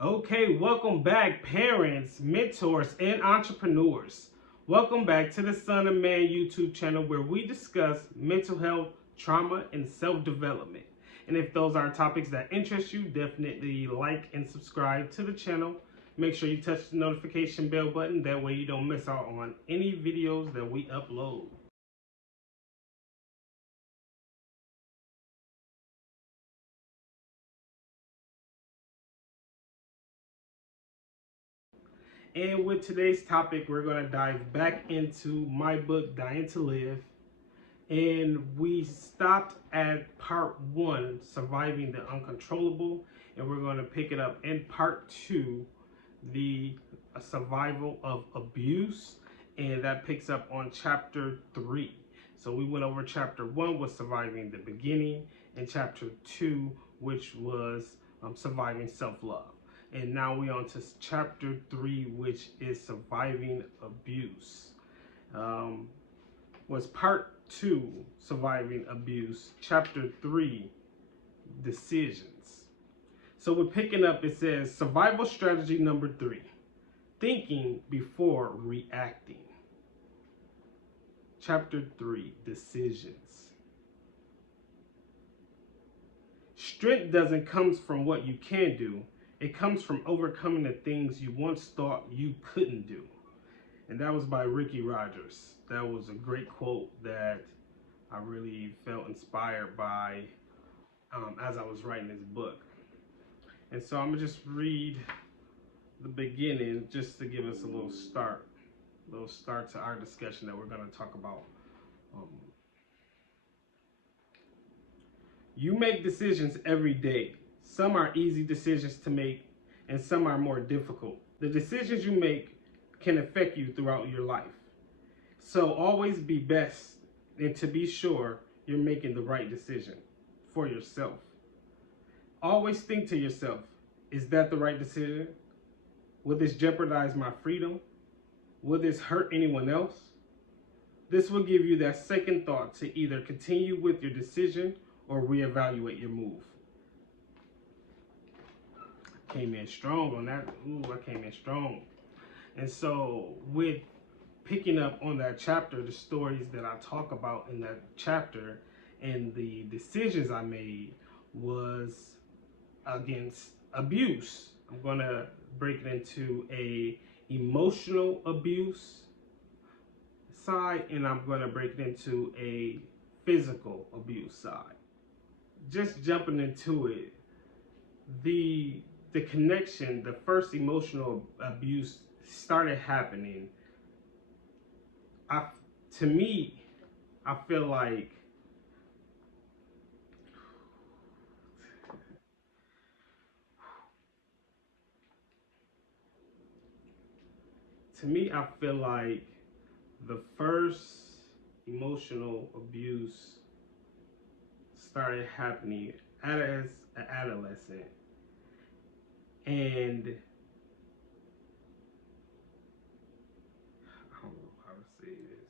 Okay, welcome back, parents, mentors, and entrepreneurs. Welcome back to the Son of Man YouTube channel where we discuss mental health, trauma, and self development. And if those are topics that interest you, definitely like and subscribe to the channel. Make sure you touch the notification bell button, that way you don't miss out on any videos that we upload. And with today's topic, we're going to dive back into my book, Dying to Live. And we stopped at part one, surviving the uncontrollable, and we're going to pick it up in part two, the survival of abuse, and that picks up on chapter three. So we went over chapter one was surviving the beginning, and chapter two, which was surviving self-love. And now we're on to chapter three, which is surviving abuse. Was part two, surviving abuse, chapter three, decisions. So we're picking up, it says survival strategy number three, thinking before reacting. Chapter three, decisions. Strength doesn't come from what you can do, it comes from overcoming the things you once thought you couldn't do. And that was by Ricky Rogers. That was a great quote that I really felt inspired by as I was writing this book. And so I'm gonna just read the beginning just to give us a little start to our discussion that we're gonna talk about. You make decisions every day. Some are easy decisions to make and some are more difficult. The decisions you make can affect you throughout your life. So always be best and to be sure you're making the right decision for yourself. Always think to yourself, is that the right decision? Will this jeopardize my freedom? Will this hurt anyone else? This will give you that second thought to either continue with your decision or reevaluate your move. Came in strong on that. Ooh, I came in strong. And so with picking up on that chapter, the stories that I talk about in that chapter and the decisions I made was against abuse. I'm gonna break it into a emotional abuse side, and I'm gonna break it into a physical abuse side. Just jumping into it, the connection, the first emotional abuse started happening. To me, I feel like the first emotional abuse started happening as an adolescent. And I don't know how to say this.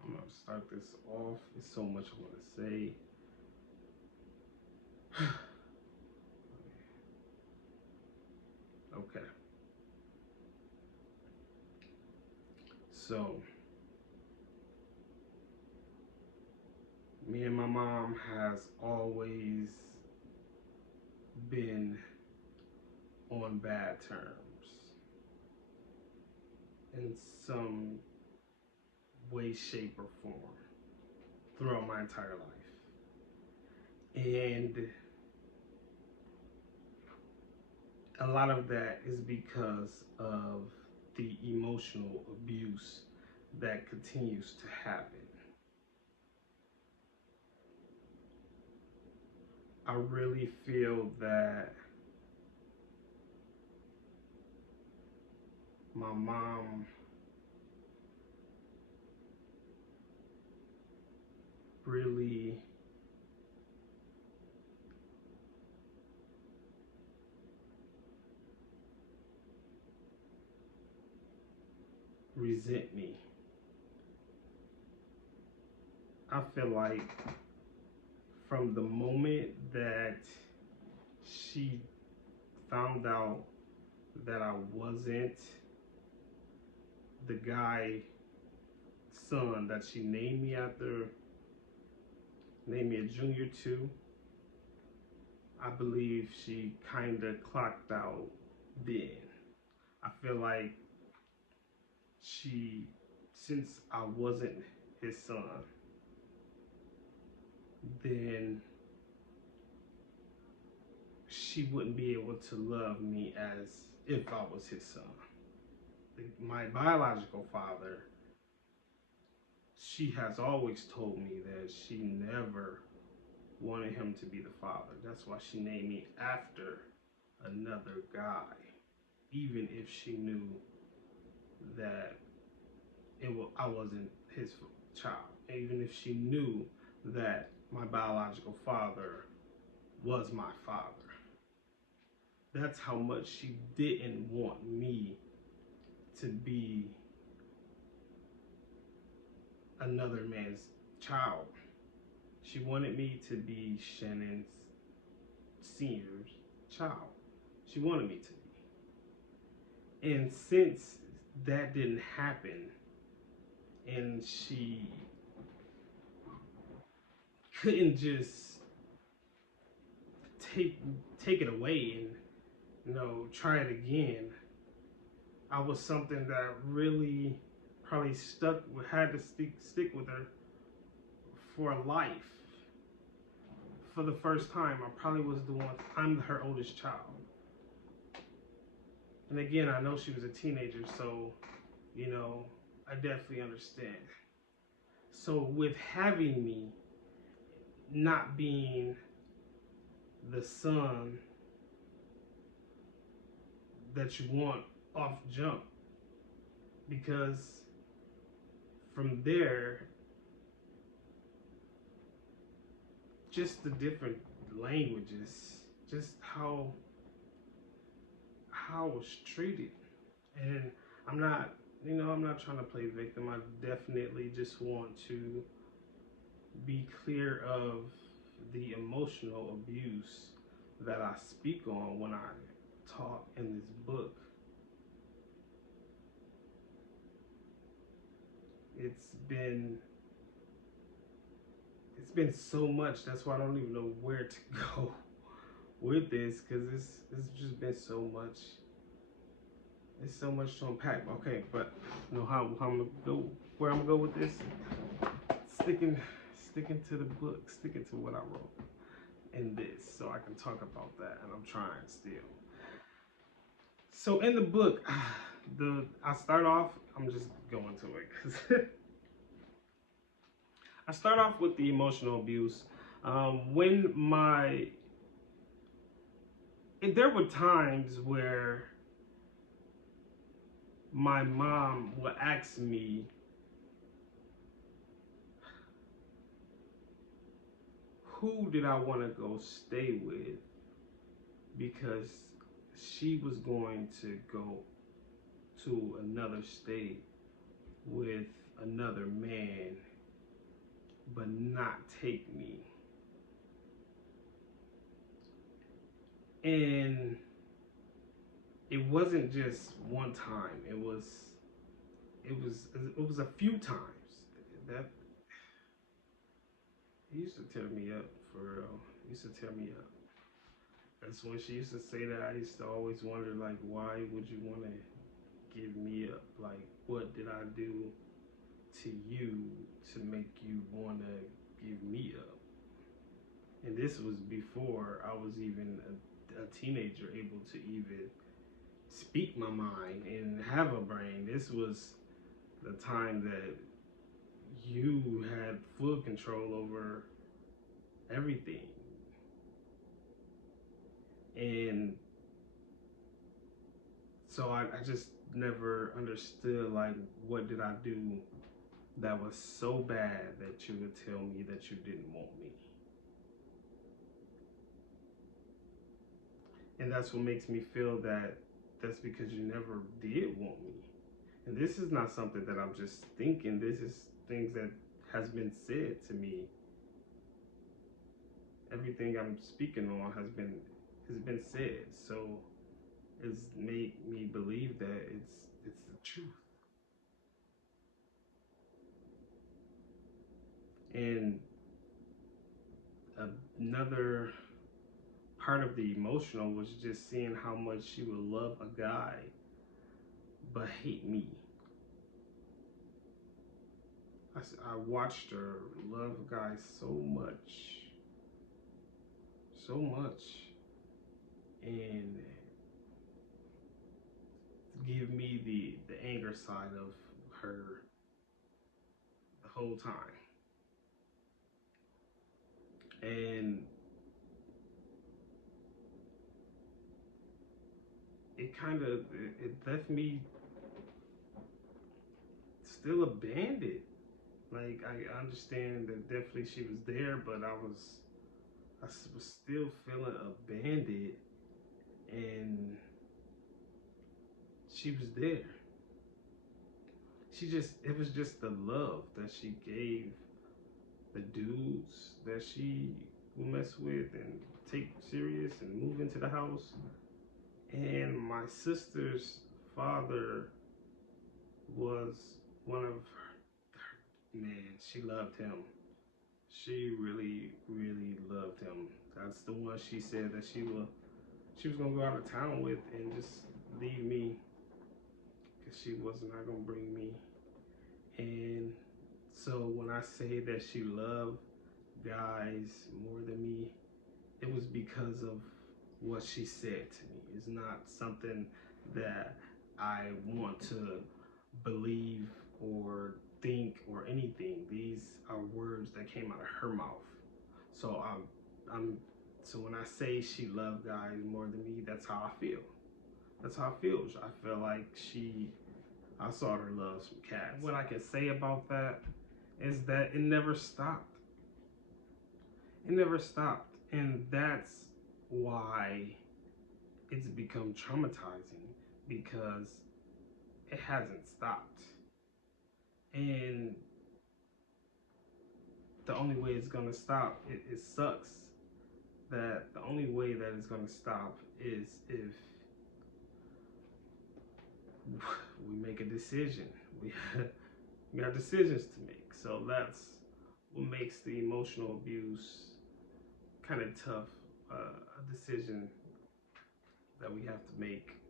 I'm going to start this off. There's so much I want to say. Okay. So, me and my mom has always been on bad terms in some way, shape, or form throughout my entire life. And a lot of that is because of the emotional abuse that continues to happen. I really feel that my mom really resent me. I feel like from the moment that she found out that I wasn't the guy son that she named me after, named me a junior too, I believe she kind of clocked out then. I feel like she, since I wasn't his son, then she wouldn't be able to love me as if I was his son. My biological father, she has always told me that she never wanted him to be the father. That's why she named me after another guy, even if she knew that I wasn't his child. Even if she knew that my biological father was my father. That's how much she didn't want me to be another man's child. She wanted me to be Shannon's Senior's child. She wanted me to be. And since that didn't happen, and she couldn't just take it away and try it again, I was something that really probably had to stick with her for life. For the first time, I probably was the one. I'm her oldest child. And again, I know she was a teenager, so, I definitely understand. So with having me not being the son that you want off jump, because from there, just the different languages, just how I was treated. And I'm not trying to play victim. I definitely just want to be clear of the emotional abuse that I speak on when I talk in this book. It's been so much. That's why I don't even know where to go with this, because it's just been so much. It's so much to unpack. Okay, but how I'm gonna go, where I'm gonna go with this. Sticking to the book, sticking to what I wrote in this, so I can talk about that, and I'm trying still. So in the book, I start off. I'm just going to it because I start off with the emotional abuse. There were times where my mom would ask me, who did I want to go stay with, because she was going to go to another state with another man, but not take me. And it wasn't just one time. It was a few times. That he used to tear me up, for real. He used to tear me up. That's when she used to say that. I used to always wonder, like, why would you want to give me up? Like, what did I do to you to make you want to give me up? And this was before I was even a teenager, able to even speak my mind and have a brain. This was the time that you had full control over everything. And so I just never understood, like, what did I do that was so bad that you would tell me that you didn't want me? And that's what makes me feel that that's because you never did want me. And this is not something that I'm just thinking. This is things that has been said to me. Everything I'm speaking on has been said. So it's made me believe that it's the truth. And another part of the emotional was just seeing how much she would love a guy but hate me. I watched her love a guy so much, and give me the anger side of her the whole time. And it left me still abandoned. Like, I understand that definitely she was there, but I was still feeling abandoned, and she was there. It was just the love that she gave the dudes that she would mess with and take serious and move into the house. And my sister's father was one of man, she loved him. She really, really loved him. That's the one she said that she was gonna go out of town with and just leave me because she was not gonna bring me. And so when I say that she loved guys more than me, it was because of what she said to me. It's not something that I want to believe or think or anything. These are words that came out of her mouth. So I'm so when I say she loved guys more than me, that's how I feel. That's how I feel. I feel like I saw her love some cats. What I can say about that is that it never stopped. It never stopped. And that's why it's become traumatizing, because it hasn't stopped. And the only way it's gonna stop, it sucks that the only way that it's gonna stop is if we make a decision. We got decisions to make. So that's what makes the emotional abuse kind of tough. A decision that we have to make